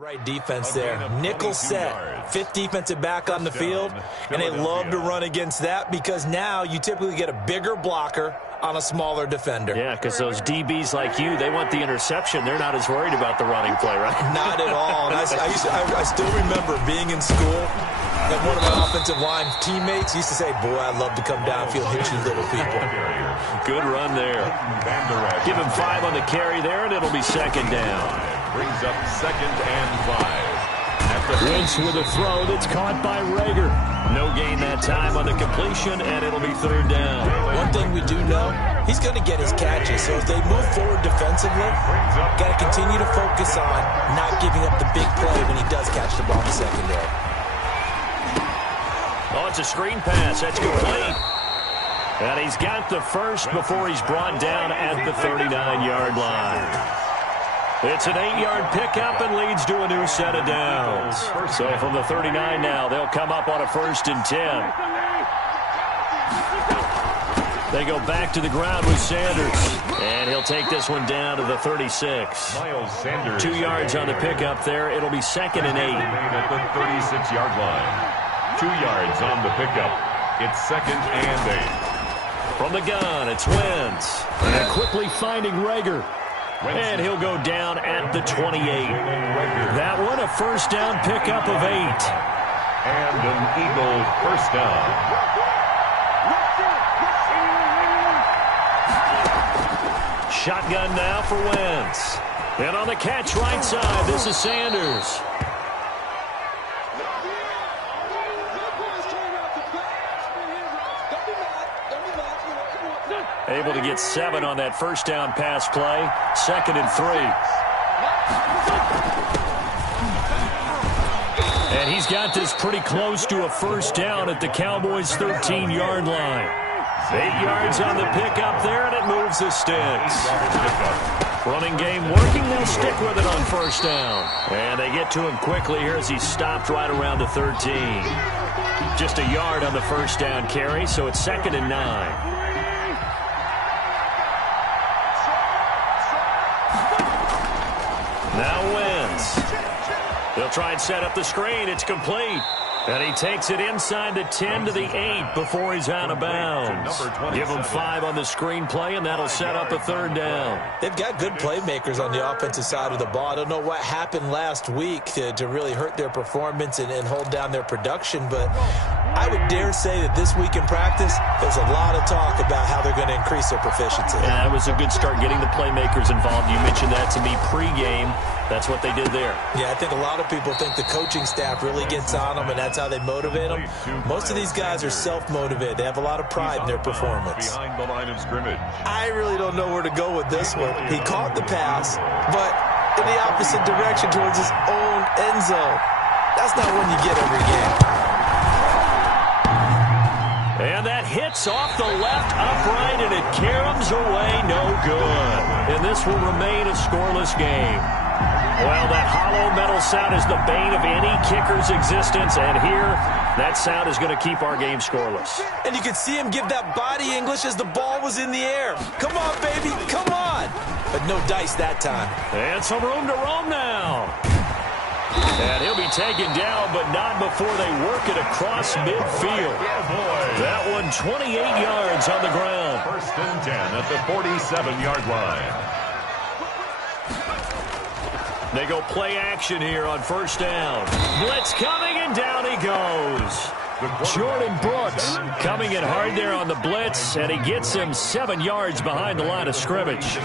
Right defense there. Nickel set, fifth defensive back on the field, and they love to run against that because now you typically get a bigger blocker on a smaller defender. Yeah, because those DBs like you, they want the interception. They're not as worried about the running play, right? Not at all. And I still remember being in school, and one of my offensive line teammates used to say, boy, I'd love to come downfield, hit you little people. Good run there. Give him 5 on the carry there, and it'll be second down. Brings up 2nd and 5. Wentz with a throw that's caught by Rager. No gain that time on the completion, and it'll be 3rd down. One thing we do know, he's going to get his catches. So as they move forward defensively, got to continue to focus on not giving up the big play when he does catch the ball in the secondary. Oh, it's a screen pass. That's complete. And he's got the first before he's brought down at the 39-yard line. It's an 8-yard pickup and leads to a new set of downs. So from the 39 now, they'll come up on a 1st and 10. They go back to the ground with Sanders. And he'll take this one down to the 36. Miles Sanders. 2 yards on the pickup there. It'll be 2nd and 8. At the 36-yard line. 2 yards on the pickup. It's 2nd and 8. From the gun, it's Wentz. And quickly finding Rager. And he'll go down at the 28. That one, a 1st down pickup of 8. And an Eagle 1st down. Shotgun now for Wentz. And on the catch right side, this is Sanders. Able to get 7 on that 1st down pass play. 2nd and 3. And he's got this pretty close to a 1st down at the Cowboys' 13-yard line. 8 yards on the pickup there, and it moves the sticks. Running game working. They'll stick with it on 1st down. And they get to him quickly here as he's stopped right around the 13. Just a yard on the 1st down carry, so it's 2nd and 9. Now Wentz. They'll try and set up the screen. It's complete. And he takes it inside the 10 to the 8 before he's out of bounds. Give him 5 on the screen play, and that'll set up a 3rd down. They've got good playmakers on the offensive side of the ball. I don't know what happened last week to really hurt their performance and hold down their production, but I would dare say that this week in practice, there's a lot of talk about how they're going to increase their proficiency. Yeah, that was a good start getting the playmakers involved. You mentioned that to me pregame. That's what they did there. Yeah, I think a lot of people think the coaching staff really gets on them, and that's how they motivate them. Most of these guys are self-motivated. They have a lot of pride in their performance. Behind the line of scrimmage. I really don't know where to go with this one. He caught the pass, but in the opposite direction towards his own end zone. That's not one you get every game. And that hits off the left upright, and it caroms away, no good. And this will remain a scoreless game. Well, that hollow metal sound is the bane of any kicker's existence, and here, that sound is going to keep our game scoreless. And you could see him give that body English as the ball was in the air. Come on, baby, come on. But no dice that time. And some room to roam now. And he'll be taken down, but not before they work it across midfield. That one 28 yards on the ground. 1st and 10 at the 47-yard line. They go play action here on 1st down. Blitz coming, and down he goes. Jordan Brooks coming in hard there on the blitz, and he gets him 7 yards behind the line of scrimmage.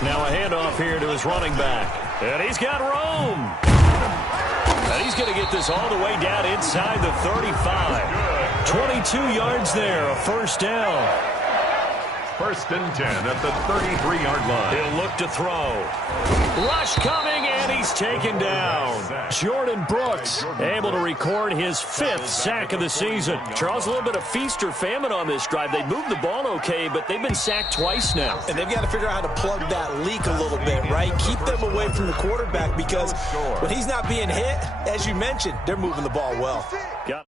Now a handoff here to his running back. And he's got room. And he's going to get this all the way down inside the 35. 22 yards there, a 1st down. 1st and 10 at the 33-yard line. He'll look to throw. Rush coming, and he's taken down. Jordan Brooks able to record his 5th sack of the season. Charles, a little bit of feast or famine on this drive. They moved the ball okay, but they've been sacked twice now. And they've got to figure out how to plug that leak a little bit, right? Keep them away from the quarterback because when he's not being hit, as you mentioned, they're moving the ball well. Got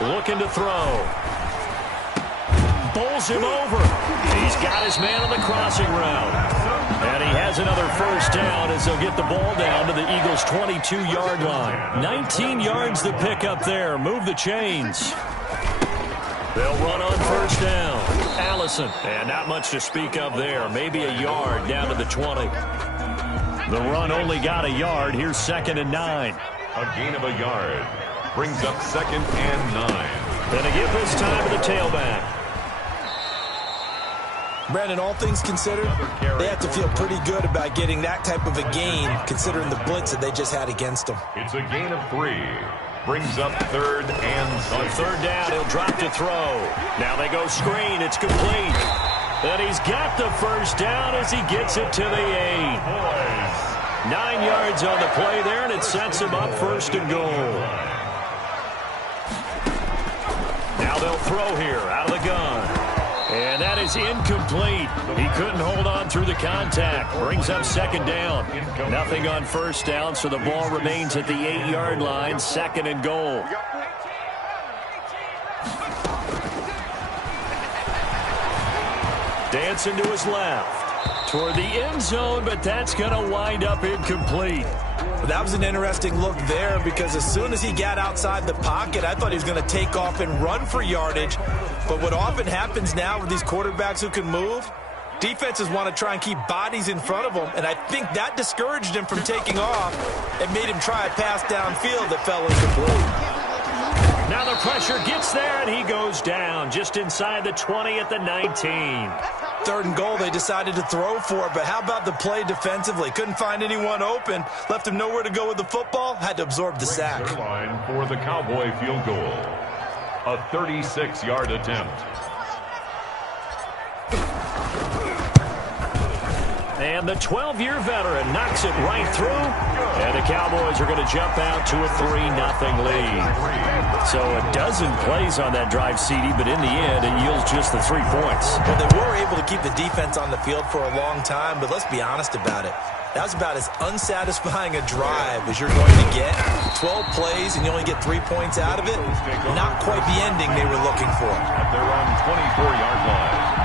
Looking to throw. Bowls him over. He's got his man on the crossing route. And he has another first down as they'll get the ball down to the Eagles' 22-yard line. 19 yards to pick up there. Move the chains. They'll run on first down. Allison. And not much to speak of there. Maybe a yard down to the 20. The run only got a yard. Here's 2nd and 9. A gain of a yard. Brings up 2nd and 9. Then a give this time to the tailback. Brandon, all things considered, they have to feel pretty good about getting that type of a gain, considering the blitz that they just had against them. It's a gain of 3. Brings up 3rd and 6. On 3rd down, he'll drop to throw. Now they go screen. It's complete. And he's got the first down as he gets it to the 8. 9 yards on the play there, and it sets him up 1st and goal. Now they'll throw here out of the gun. And that is incomplete. He couldn't hold on through the contact. Brings up 2nd down. Nothing on 1st down, so the ball remains at the 8-yard line, 2nd and goal. Dancing to his left. Toward the end zone, but that's going to wind up incomplete. That was an interesting look there because as soon as he got outside the pocket, I thought he was going to take off and run for yardage. But what often happens now with these quarterbacks who can move, defenses want to try and keep bodies in front of them, and I think that discouraged him from taking off and made him try a pass downfield that fell incomplete. Now the pressure gets there, and he goes down just inside the 20 at the 19. 3rd and goal, they decided to throw for it, but how about the play defensively? Couldn't find anyone open, left him nowhere to go with the football, had to absorb the sack. Line for the Cowboy field goal. A 36-yard attempt. And the 12-year veteran knocks it right through. And the Cowboys are going to jump out to a 3-0 lead. So a dozen plays on that drive, CD, but in the end, it yields just the 3 points. Well, they were able to keep the defense on the field for a long time, but let's be honest about it. That was about as unsatisfying a drive as you're going to get. 12 plays and you only get 3 points out of it. Not quite the ending they were looking for. At their own 24-yard line.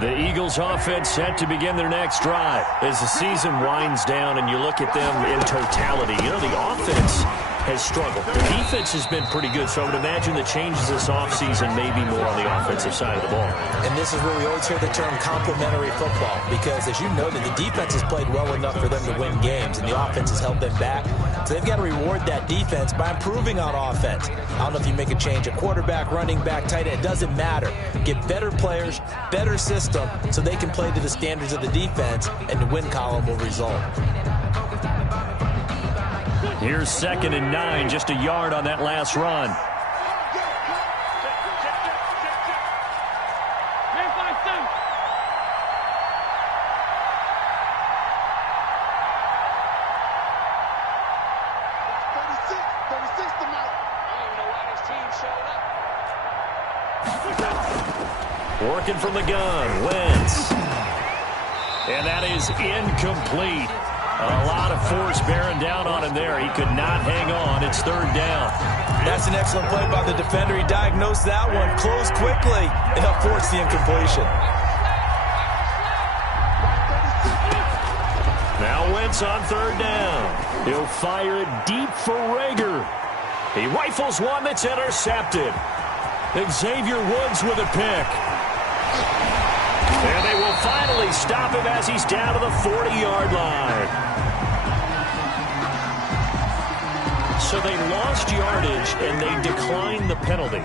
The Eagles offense set to begin their next drive. As the season winds down and you look at them in totality, you know, the offense has struggled. The defense has been pretty good, so I would imagine the changes this offseason may be more on the offensive side of the ball. And this is where we always hear the term complementary football, because as you noted, the defense has played well enough for them to win games, and the offense has held them back. So they've got to reward that defense by improving on offense. I don't know if you make a change at quarterback, running back, tight end, it doesn't matter. Get better players, better system, so they can play to the standards of the defense, and the win column will result. Here's 2nd and 9, just a yard on that last run. Working from the gun, Wentz. And that is incomplete. A lot of force bearing down on him there. He could not hang on. It's 3rd down. That's an excellent play by the defender. He diagnosed that one, closed quickly, and helped force the incompletion. Now Wentz on 3rd down. He'll fire it deep for Rager. He rifles one that's intercepted. Xavier Woods with a pick. And they will finally stop him as he's down to the 40-yard line. So they lost yardage, and they declined the penalty.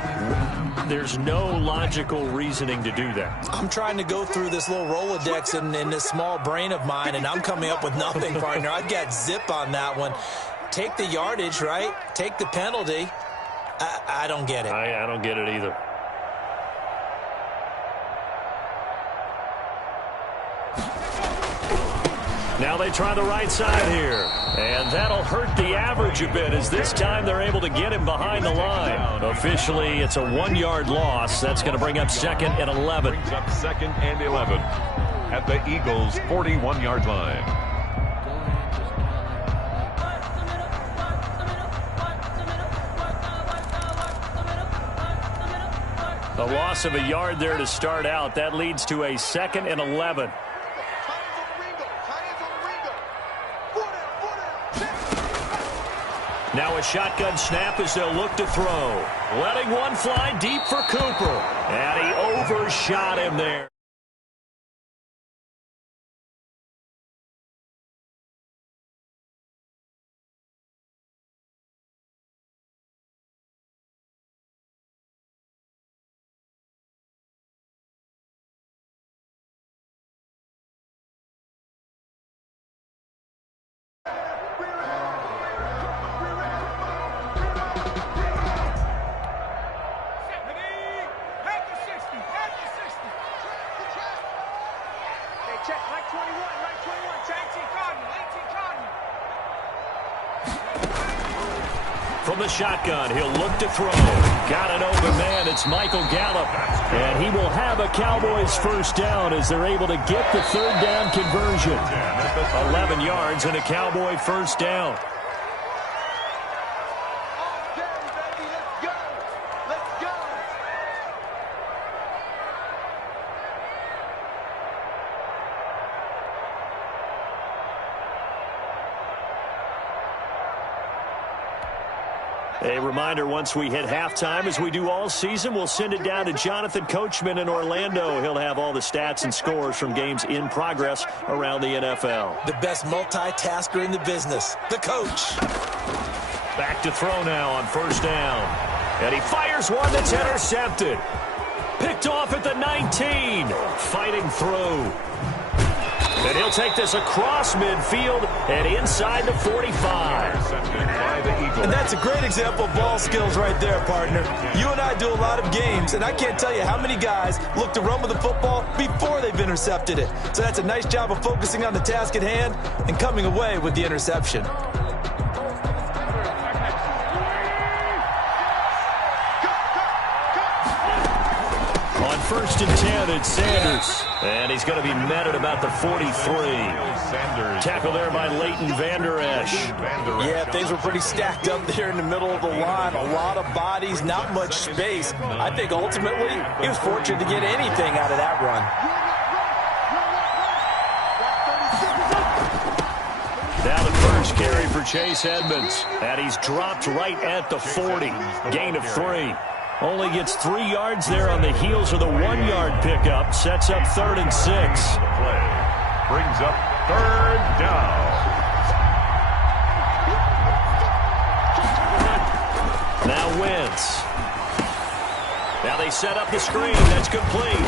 There's no logical reasoning to do that. I'm trying to go through this little Rolodex in this small brain of mine, and I'm coming up with nothing, partner. I've got zip on that one. Take the yardage, right? Take the penalty. I don't get it. I don't get it either. Now they try the right side here. And that'll hurt the average a bit, as this time they're able to get him behind the line. Officially, it's a 1-yard loss. That's going to bring up 2nd and 11. Brings up 2nd and 11 at the Eagles' 41-yard line. A loss of a yard there to start out. That leads to a 2nd and 11. Now a shotgun snap as they'll look to throw. Letting one fly deep for Cooper. And he overshot him there. From the shotgun, he'll look to throw. Got an open man. It's Michael Gallup. And he will have a Cowboys first down as they're able to get the 3rd down conversion. 11 yards and a Cowboy first down. A reminder, once we hit halftime, as we do all season, we'll send it down to Jonathan Coachman in Orlando. He'll have all the stats and scores from games in progress around the NFL. The best multitasker in the business, the coach. Back to throw now on 1st down. And he fires one that's intercepted. Picked off at the 19. Fighting through. And he'll take this across midfield and inside the 45. And that's a great example of ball skills right there, partner. You and I do a lot of games, and I can't tell you how many guys look to run with the football before they've intercepted it. So that's a nice job of focusing on the task at hand and coming away with the interception. On 1st and 10, it's Sanders. And he's going to be met at about the 43. Tackle there by Leighton Vander Esch. Yeah, things were pretty stacked up there in the middle of the line. A lot of bodies, not much space. I think ultimately he was fortunate to get anything out of that run. Now the first carry for Chase Edmonds. And he's dropped right at the 40. Gain of 3. Only gets 3 yards there on the heels of the 1-yard pickup. Sets up 3rd and 6. Brings up 3rd down. Now Wentz. Now they set up the screen. That's complete.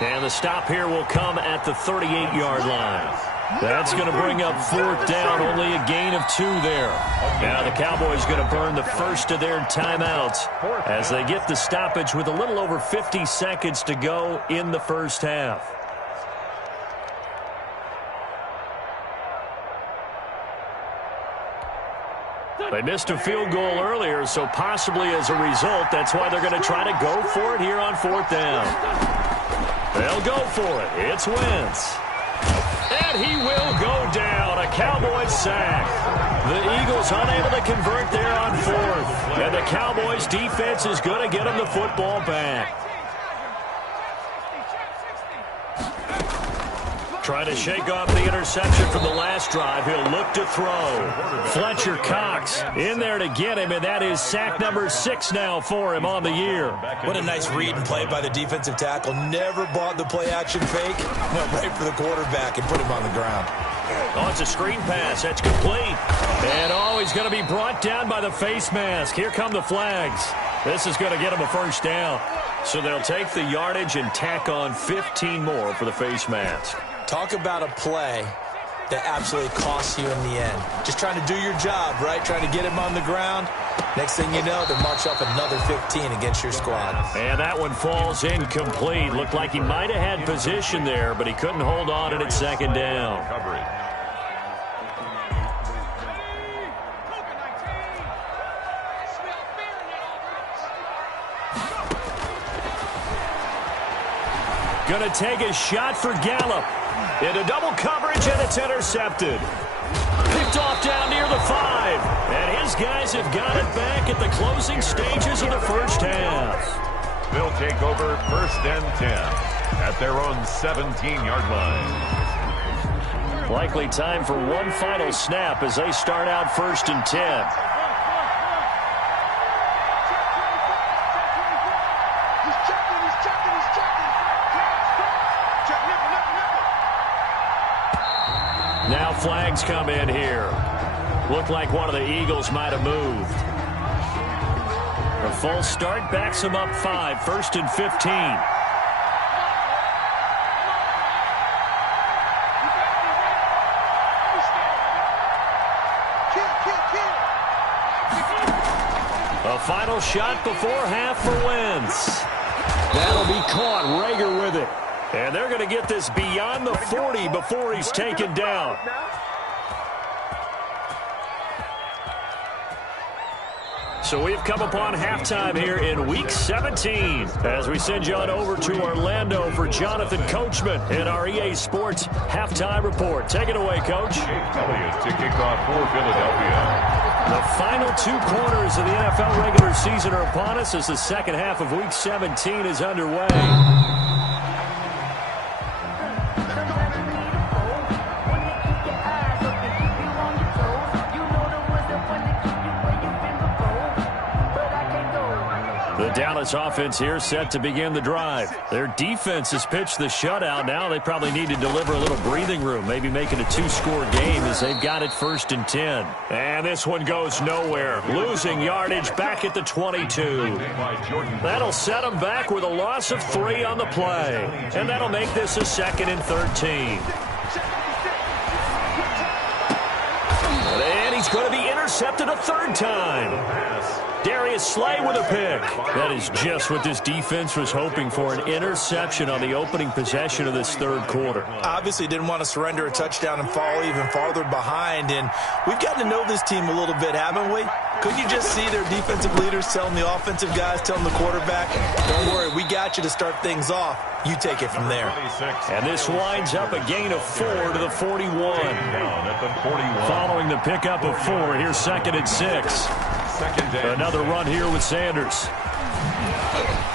And the stop here will come at the 38-yard line. That's going to bring up 4th down, only a gain of 2 there. Now the Cowboys going to burn the first of their timeouts as they get the stoppage with a little over 50 seconds to go in the first half. They missed a field goal earlier, so possibly as a result, that's why they're going to try to go for it here on 4th down. They'll go for it. It's Wentz. And he will go down. A Cowboys sack. The Eagles unable to convert there on 4th. And the Cowboys defense is going to get them the football back. Trying to shake off the interception from the last drive. He'll look to throw. Fletcher Cox in there to get him, and that is sack number 6 now for him on the year. What a nice read and play by the defensive tackle. Never bought the play-action fake. Went right for the quarterback and put him on the ground. Oh, it's a screen pass. That's complete. And he's going to be brought down by the face mask. Here come the flags. This is going to get him a first down. So they'll take the yardage and tack on 15 more for the face mask. Talk about a play that absolutely costs you in the end. Just trying to do your job, right? Trying to get him on the ground. Next thing you know, they march up another 15 against your squad. And that one falls incomplete. Looked like he might have had position there, but he couldn't hold on and it's 2nd down. Going to take a shot for Gallup. Into double coverage, and it's intercepted. Picked off down near the 5. And his guys have got it back at the closing stages of the first half. They'll take over 1st and 10 at their own 17-yard line. Likely time for one final snap as they start out 1st and 10. Now flags come in here. Looked like one of the Eagles might have moved. A full start backs them up 5, 1st and 15. A final shot before half for Wentz. That'll be caught. Rager with it. And they're going to get this beyond the 40 before he's taken down. So we've come upon halftime here in Week 17 as we send you on over to Orlando for Jonathan Coachman in our EA Sports Halftime Report. Take it away, Coach. Elliott to kick off for Philadelphia. The final 2 quarters of the NFL regular season are upon us as the second half of Week 17 is underway. The Dallas offense here set to begin the drive. Their defense has pitched the shutout. Now they probably need to deliver a little breathing room, maybe make it a 2-score game as they've got it 1st and 10. And this one goes nowhere. Losing yardage back at the 22. That'll set them back with a loss of 3 on the play. And that'll make this a 2nd and 13. And he's going to be intercepted a 3rd time. Darius Slay with a pick. That is just what this defense was hoping for, an interception on the opening possession of this 3rd quarter. Obviously didn't want to surrender a touchdown and fall even farther behind, and we've gotten to know this team a little bit, haven't we? Couldn't you just see their defensive leaders telling the offensive guys, telling the quarterback, don't worry, we got you to start things off. You take it from there. And this winds up a gain of 4 to the 41. Following the pickup of 4, here's 2nd and 6. Another run here with Sanders.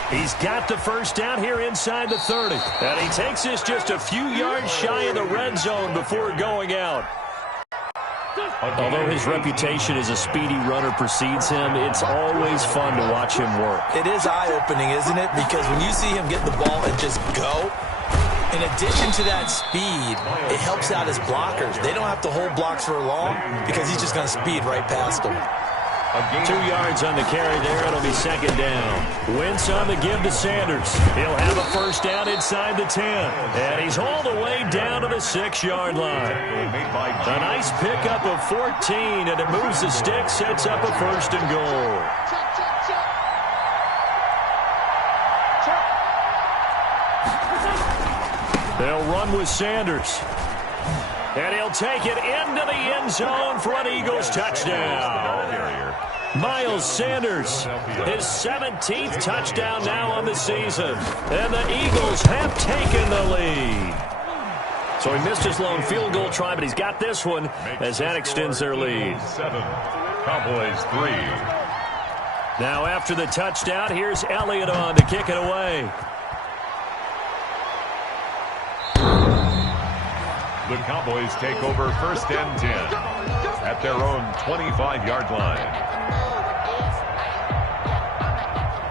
He's got the first down here inside the 30. And he takes this just a few yards shy of the red zone before going out. Although his reputation as a speedy runner precedes him, it's always fun to watch him work. It is eye-opening, isn't it? Because when you see him get the ball and just go, in addition to that speed, it helps out his blockers. They don't have to hold blocks for long because he's just going to speed right past them. 2 yards on the carry there. It'll be 2nd down. Wentz on the give to Sanders. He'll have a first down inside the 10. And he's all the way down to the 6-yard line. A nice pickup of 14, and it moves the stick, sets up a 1st and goal. They'll run with Sanders. And he'll take it into the end zone for an Eagles touchdown. Miles Sanders, his 17th touchdown now on the season. And the Eagles have taken the lead. So he missed his long field goal try, but he's got this one as that extends their lead. 7, Cowboys 3. Now after the touchdown, here's Elliott on to kick it away. The Cowboys take over 1st and 10 at their own 25-yard line.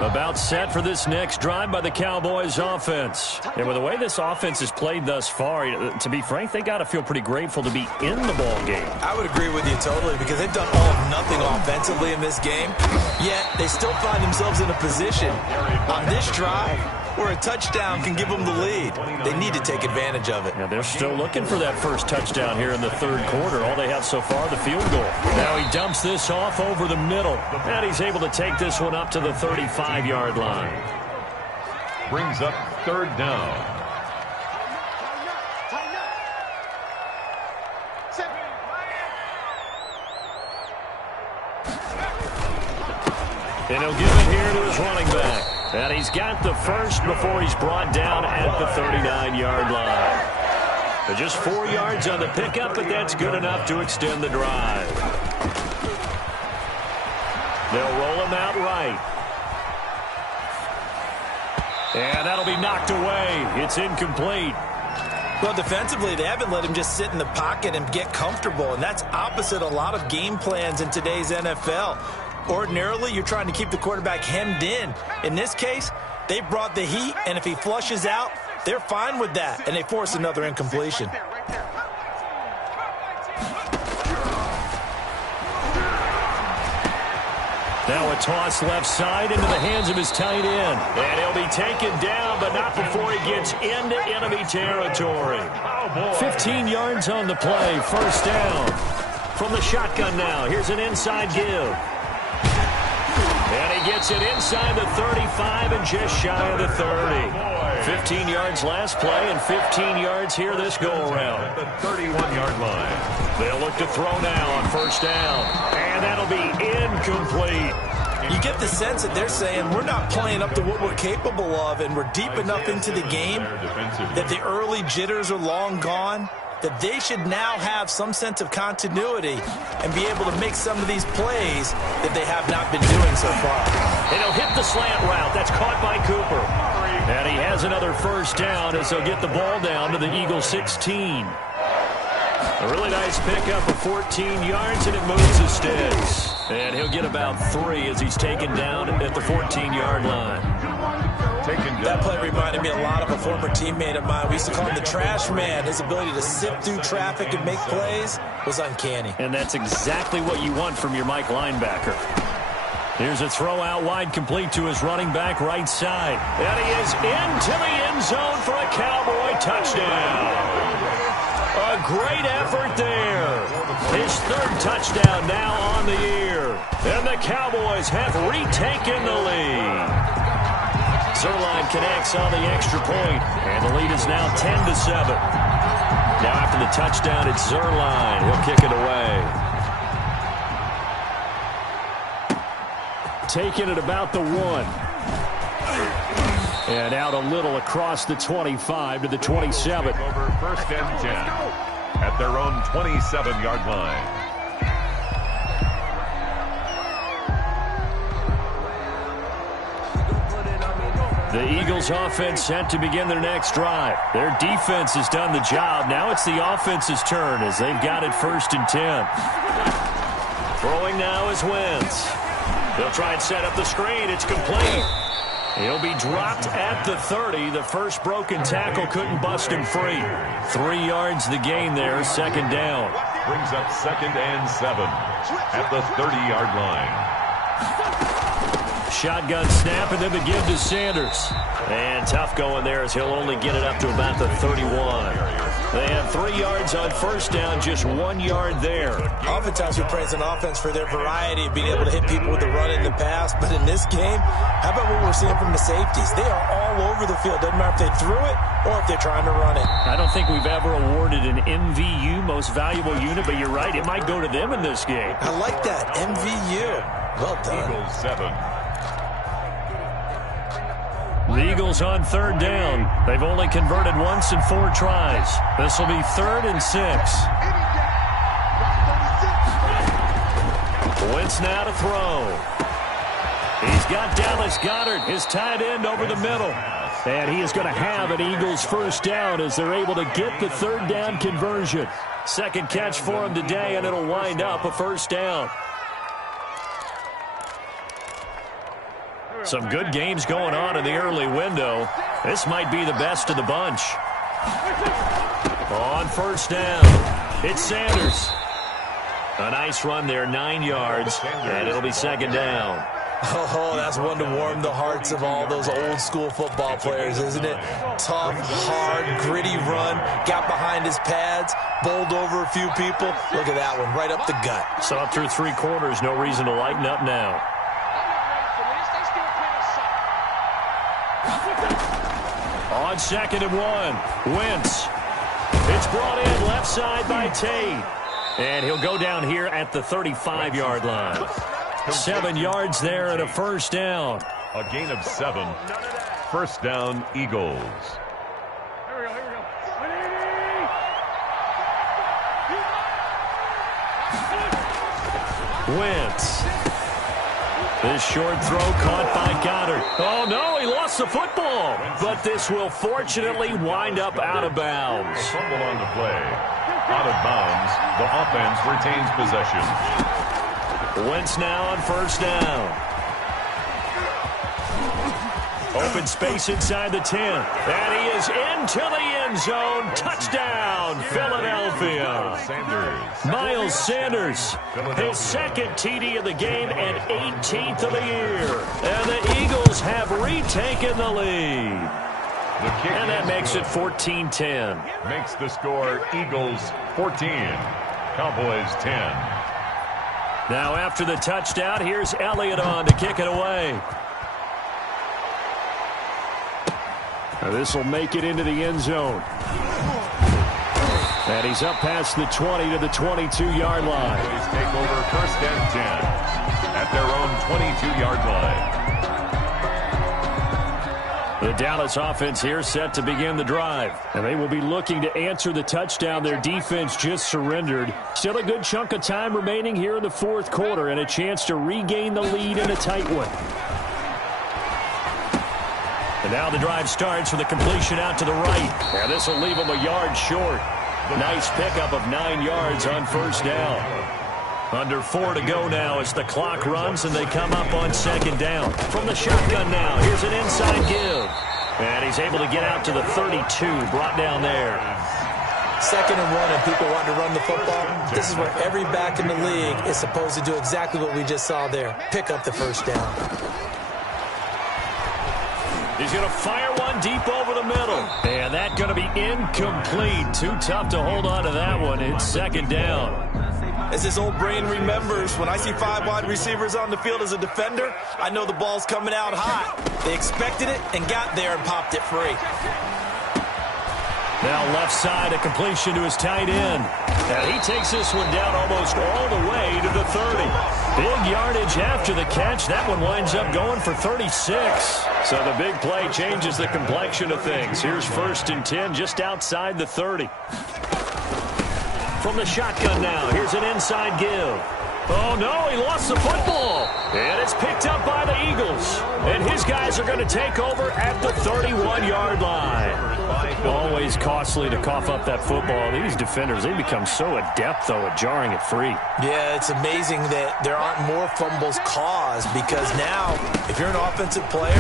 About set for this next drive by the Cowboys offense. And with the way this offense has played thus far, to be frank, they got to feel pretty grateful to be in the ball game. I would agree with you totally because they've done all of nothing offensively in this game, yet they still find themselves in a position on this drive where a touchdown can give them the lead. They need to take advantage of it. Yeah, they're still looking for that first touchdown here in the 3rd quarter. All they have so far, the field goal. Now he dumps this off over the middle. And he's able to take this one up to the 35-yard line. Brings up 3rd down. And he'll give it here to his running back. And he's got the first before he's brought down at the 39-yard line. Just 4 yards on the pickup, but that's good enough to extend the drive. They'll roll him out right. And that'll be knocked away. It's incomplete. Well, defensively, they haven't let him just sit in the pocket and get comfortable, and that's opposite a lot of game plans in today's NFL. Ordinarily, you're trying to keep the quarterback hemmed in. In this case, they brought the heat, and if he flushes out, they're fine with that, and they force another incompletion. Now a toss left side into the hands of his tight end. And he'll be taken down, but not before he gets into enemy territory. 15 yards on the play, first down. From the shotgun now, here's an inside give. And he gets it inside the 35 and just shy of the 30. 15 yards last play and 15 yards here this go-around. The 31-yard line. They'll look to throw now on first down. And that'll be incomplete. You get the sense that they're saying we're not playing up to what we're capable of, and we're deep enough into the game that the early jitters are long gone, that they should now have some sense of continuity and be able to make some of these plays that they have not been doing so far. And he'll hit the slant route. That's caught by Cooper. And he has another first down as they'll get the ball down to the Eagles 16. A really nice pickup of 14 yards, and it moves the sticks. And he'll get about 3 as he's taken down at the 14-yard line. That play reminded me a lot of a former teammate of mine. We used to call him the trash man. His ability to sift through traffic and make plays was uncanny. And that's exactly what you want from your Mike linebacker. Here's a throw out wide, complete to his running back right side. And he is into the end zone for a Cowboy touchdown. A great effort there. His third touchdown now on the year. And the Cowboys have retaken the lead. Zerline connects on the extra point, and the lead is now 10-7. Now after the touchdown, it's Zerline. He'll kick it away. Taken at about the 1. And out a little across the 25 to the 27. Over first and 10 at their own 27-yard line. The Eagles offense set to begin their next drive. Their defense has done the job. Now it's the offense's turn as they've got it first and 10. Throwing now is Wentz. They'll try and set up the screen. It's complete. He'll be dropped at the 30. The first broken tackle couldn't bust him free. 3 yards the gain there, second down. Brings up second and 7 at the 30-yard line. Shotgun snap and then the give to Sanders. And tough going there as he'll only get it up to about the 31. They have 3 yards on first down, just 1 yard there. Oftentimes we praise an offense for their variety of being able to hit people with the run in the pass, but in this game, how about what we're seeing from the safeties? They are all over the field. Doesn't matter if they threw it or if they're trying to run it. I don't think we've ever awarded an MVU, most valuable unit, but you're right, it might go to them in this game. I like that, MVU. Well done. Eagles 7. The Eagles on third down. They've only converted once in 4 tries. This will be 3rd and 6. Wentz now to throw. He's got Dallas Goedert, his tight end, over the middle. And he is going to have an Eagles first down as they're able to get the 3rd down conversion. Second catch for him today, and it'll wind up a first down. Some good games going on in the early window. This might be the best of the bunch. On first down, it's Sanders. A nice run there, 9 yards, and it'll be second down. Oh, that's one to warm the hearts of all those old school football players, isn't it? Tough, hard, gritty run, got behind his pads, bowled over a few people. Look at that one, right up the gut. So up through 3 quarters, no reason to lighten up now. On second and 1, Wentz. It's brought in left side by Tate. And he'll go down here at the 35-yard line. 7 yards there and a first down. A gain of 7. First down, Eagles. Wentz. This short throw caught by Goddard. Oh, no, he lost the football. But this will fortunately wind up out of bounds. Fumble on the play. Out of bounds. The offense retains possession. Wentz now on first down. Open space inside the 10. And he is into the end zone. Touchdown, Philadelphia. Miles Sanders, his second TD of the game and 18th of the year. And the Eagles have retaken the lead. And that makes it 14-10. Makes the score Eagles 14, Cowboys 10. Now after the touchdown, here's Elliott on to kick it away. This will make it into the end zone. And he's up past the 20 to the 22-yard line. Please take over first and 10 at their own 22-yard line. The Dallas offense here set to begin the drive. And they will be looking to answer the touchdown their defense just surrendered. Still a good chunk of time remaining here in the fourth quarter and a chance to regain the lead in a tight one. And now the drive starts with a completion out to the right. And this will leave them a yard short. Nice pickup of 9 yards on first down. Under 4 to go now as the clock runs and they come up on second down. From the shotgun now, here's an inside give. And he's able to get out to the 32, brought down there. 2nd and 1 and people want to run the football. This is where every back in the league is supposed to do exactly what we just saw there. Pick up the first down. He's going to fire one deep over the middle. And that's going to be incomplete. Too tough to hold on to that one. It's second down. As his old brain remembers, when I see 5 wide receivers on the field as a defender, I know the ball's coming out hot. They expected it and got there and popped it free. Now left side, a completion to his tight end. And he takes this one down almost all the way to the 30. Big yardage after the catch. That one winds up going for 36. So the big play changes the complexion of things. Here's 1st and 10 just outside the 30. From the shotgun now, here's an inside give. Oh, no, he lost the football. And it's picked up by the Eagles. And his guys are going to take over at the 31-yard line. Always costly to cough up that football. These defenders, they become so adept, though, at jarring it free. Yeah, it's amazing that there aren't more fumbles caused because now, if you're an offensive player,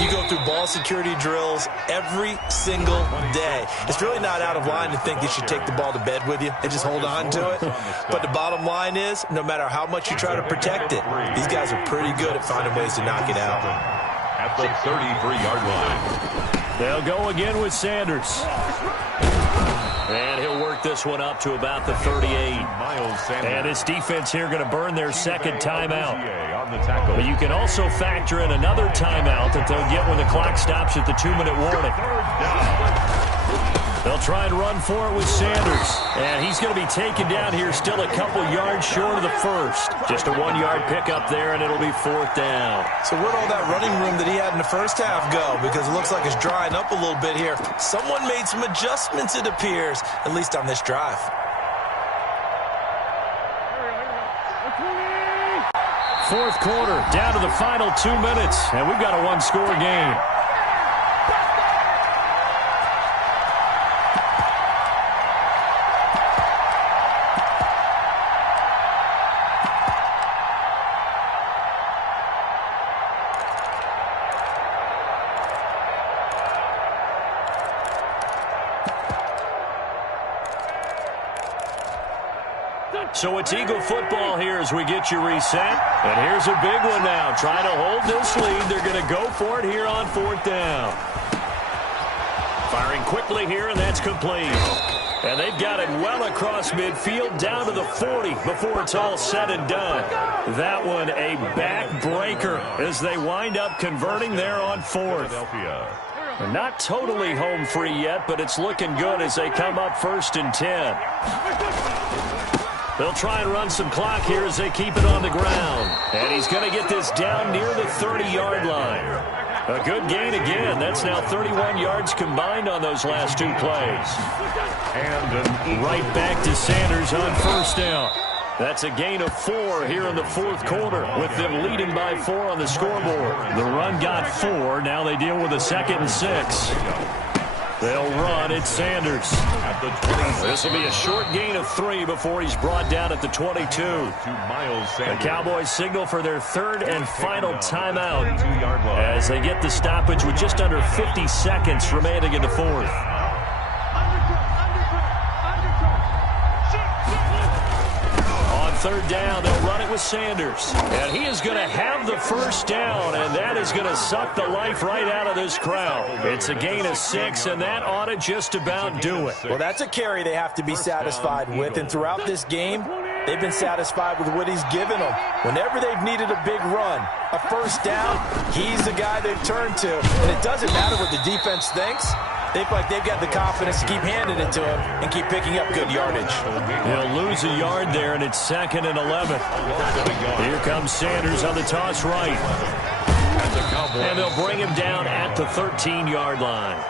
you go through ball security drills every single day. It's really not out of line to think you should take the ball to bed with you and just hold on to it. But the bottom line is, no matter how much you try to protect it, these guys are pretty good at finding ways to knock it out. At the 33-yard line. They'll go again with Sanders. And he'll work this one up to about the 38. And his defense here going to burn their second timeout. But you can also factor in another timeout that they'll get when the clock stops at the 2-minute warning. They'll try and run for it with Sanders. And he's going to be taken down here still a couple yards short of the first. Just a 1-yard pickup there, and it'll be 4th down. So where'd all that running room that he had in the first half go? Because it looks like it's drying up a little bit here. Someone made some adjustments, it appears, at least on this drive. Fourth quarter, down to the final 2 minutes, and we've got a 1-score game. So it's Eagle football here as we get you reset. And here's a big one now. Trying to hold this lead. They're going to go for it here on 4th down. Firing quickly here, and that's complete. And they've got it well across midfield down to the 40 before it's all said and done. That one a backbreaker as they wind up converting there on 4th. They're not totally home free yet, but it's looking good as they come up 1st and 10. They'll try and run some clock here as they keep it on the ground. And he's going to get this down near the 30-yard line. A good gain again. That's now 31 yards combined on those last 2 plays. And right back to Sanders on first down. That's a gain of 4 here in the fourth quarter, with them leading by 4 on the scoreboard. The run got 4. Now they deal with a 2nd and 6. They'll run. It's Sanders. This will be a short gain of 3 before he's brought down at the 22. The Cowboys signal for their 3rd and final timeout as they get the stoppage with just under 50 seconds remaining in the fourth. Third down, they'll run it with Sanders. And he is going to have the first down, and that is going to suck the life right out of this crowd. It's a gain of 6, and that ought to just about do it. Well, that's a carry they have to be satisfied with, and throughout this game, they've been satisfied with what he's given them. Whenever they've needed a big run, a first down, he's the guy they've turned to. And it doesn't matter what the defense thinks. They feel like they've got the confidence to keep handing it to him and keep picking up good yardage. He'll lose a yard there, and it's 2nd and 11. Here comes Sanders on the toss right. And they'll bring him down at the 13-yard line.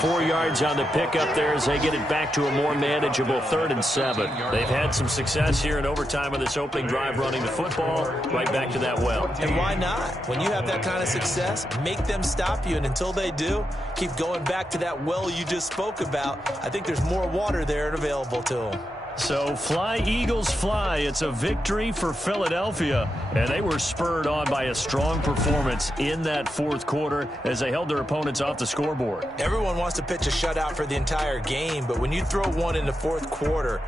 4 yards on the pickup there as they get it back to a more manageable 3rd and 7. They've had some success here in overtime on this opening drive running the football. Right back to that well. And why not? When you have that kind of success, make them stop you. And until they do, keep going back to that well you just spoke about. I think there's more water there available to them. So fly, Eagles, fly. It's a victory for Philadelphia. And they were spurred on by a strong performance in that fourth quarter as they held their opponents off the scoreboard. Everyone wants to pitch a shutout for the entire game, but when you throw one in the fourth quarter,